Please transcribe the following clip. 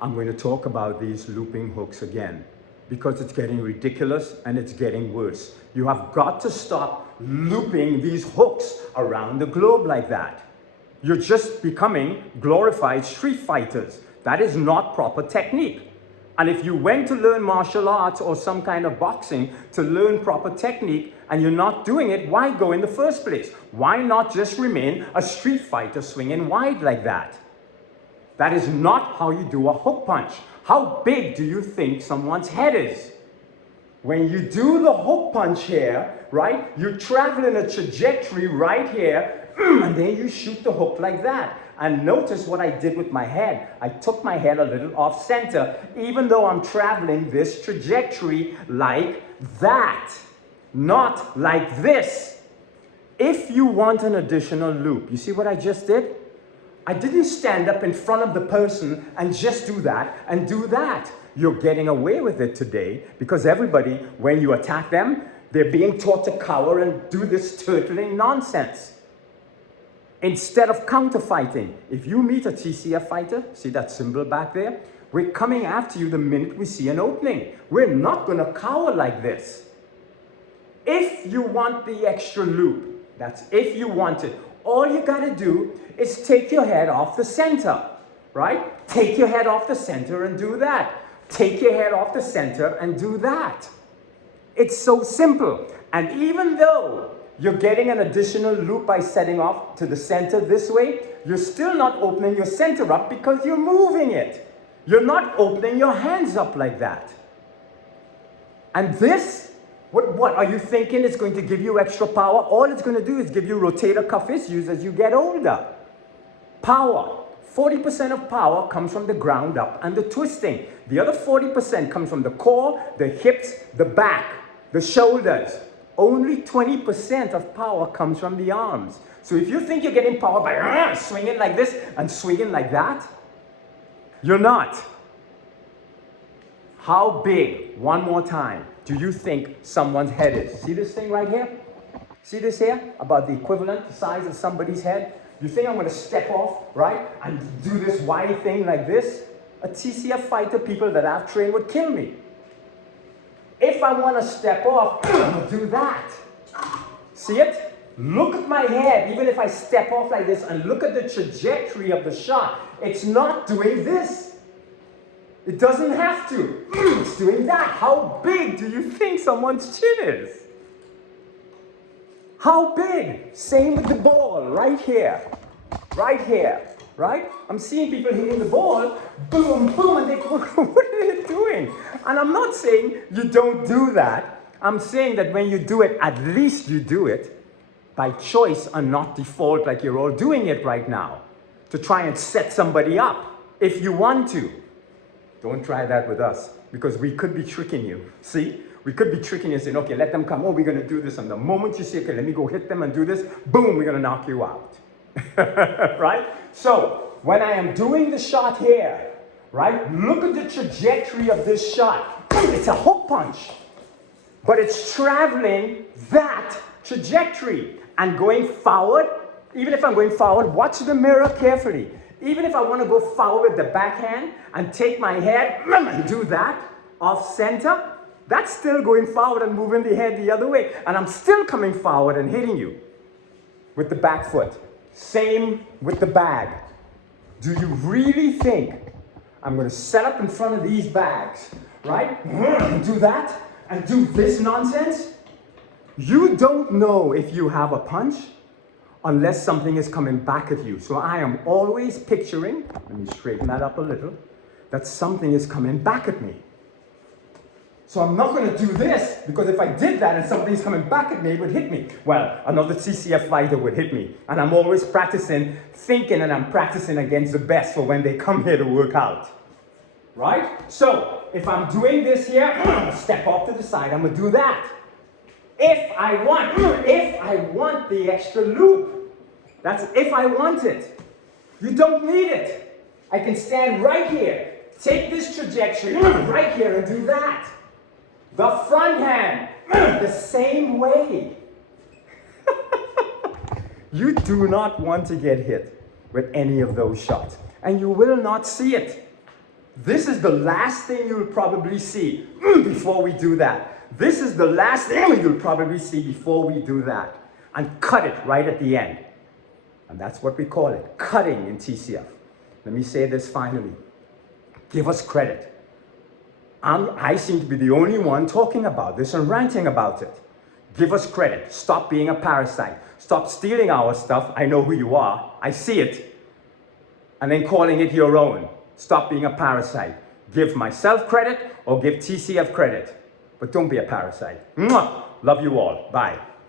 I'm going to talk about these looping hooks again because it's getting ridiculous and it's getting worse. You have got to stop looping these hooks around the globe like that. You're just becoming glorified street fighters. That is not proper technique. And if you went to learn martial arts or some kind of boxing to learn proper technique and you're not doing it, why go in the first place? Why not just remain a street fighter swinging wide like that? That is not how you do a hook punch. How big do you think someone's head is? When you do the hook punch here, right, you travel in a trajectory right here, and then you shoot the hook like that. And notice what I did with my head. I took my head a little off center, even though I'm traveling this trajectory like that, not like this. If you want an additional loop, you see what I just did? I didn't stand up in front of the person and just do that and do that. You're getting away with it today because everybody, when you attack them, they're being taught to cower and do this turtling nonsense. Instead of counter-fighting, if you meet a TCF fighter, see that symbol back there? We're coming after you the minute we see an opening. We're not going to cower like this. If you want the extra loop, that's if you want it, all you got to do is take your head off the center, right? Take your head off the center and do that. Take your head off the center and do that. It's so simple. And even though you're getting an additional loop by setting off to the center this way, you're still not opening your center up because you're moving it. You're not opening your hands up like that. And this, what are you thinking is going to give you extra power? All it's going to do is give you rotator cuff issues as you get older. Power. 40% of power comes from the ground up and the twisting. The other 40% comes from the core, the hips, the back, the shoulders. Only 20% of power comes from the arms. So if you think you're getting power by swinging like this and swinging like that, you're not. How big, one more time, do you think someone's head is? See this thing right here? See this here? About the equivalent size of somebody's head? You think I'm going to step off, right, and do this wide thing like this? A TCF fighter, people that I've trained would kill me. If I want to step off, I'm going to do that. See it? Look at my head, even if I step off like this, and look at the trajectory of the shot. It's not doing this. It doesn't have to. It's doing that. How big do you think someone's chin is? How big? Same with the ball, right here. Right here. Right? I'm seeing people hitting the ball, boom, boom, and they go, what are they doing? And I'm not saying you don't do that. I'm saying that when you do it, at least you do it by choice and not default like you're all doing it right now to try and set somebody up if you want to. Don't try that with us because we could be tricking you. See? We could be tricking you and saying, okay, let them come. Oh, we're going to do this. And the moment you say, okay, let me go hit them and do this, boom, we're going to knock you out. Right? So, when I am doing the shot here, right, look at the trajectory of this shot. It's a hook punch. But it's traveling that trajectory and going forward. Even if I'm going forward, watch the mirror carefully. Even if I want to go forward with the backhand and take my head and do that off center, that's still going forward and moving the head the other way. And I'm still coming forward and hitting you with the back foot. Same with the bag. Do you really think I'm going to set up in front of these bags, right? And do that and do this nonsense? You don't know if you have a punch unless something is coming back at you. So I am always picturing, let me straighten that up a little, that something is coming back at me. So I'm not going to do this, because if I did that and somebody's coming back at me, it would hit me. Well, another TCF fighter would hit me. And I'm always practicing, thinking, and I'm practicing against the best for when they come here to work out. Right? So, if I'm doing this here, step off to the side, I'm going to do that. If I want the extra loop, that's if I want it. You don't need it. I can stand right here, take this trajectory right here and do that. The front hand, the same way. You do not want to get hit with any of those shots. And you will not see it. This is the last thing you'll probably see before we do that. This is the last thing you'll probably see before we do that. And cut it right at the end. And that's what we call it, cutting in TCF. Let me say this finally. Give us credit. I seem to be the only one talking about this and ranting about it. Give us credit. Stop being a parasite. Stop stealing our stuff. I know who you are. I see it. And then calling it your own. Stop being a parasite. Give myself credit or give TCF credit. But don't be a parasite. Mwah! Love you all. Bye.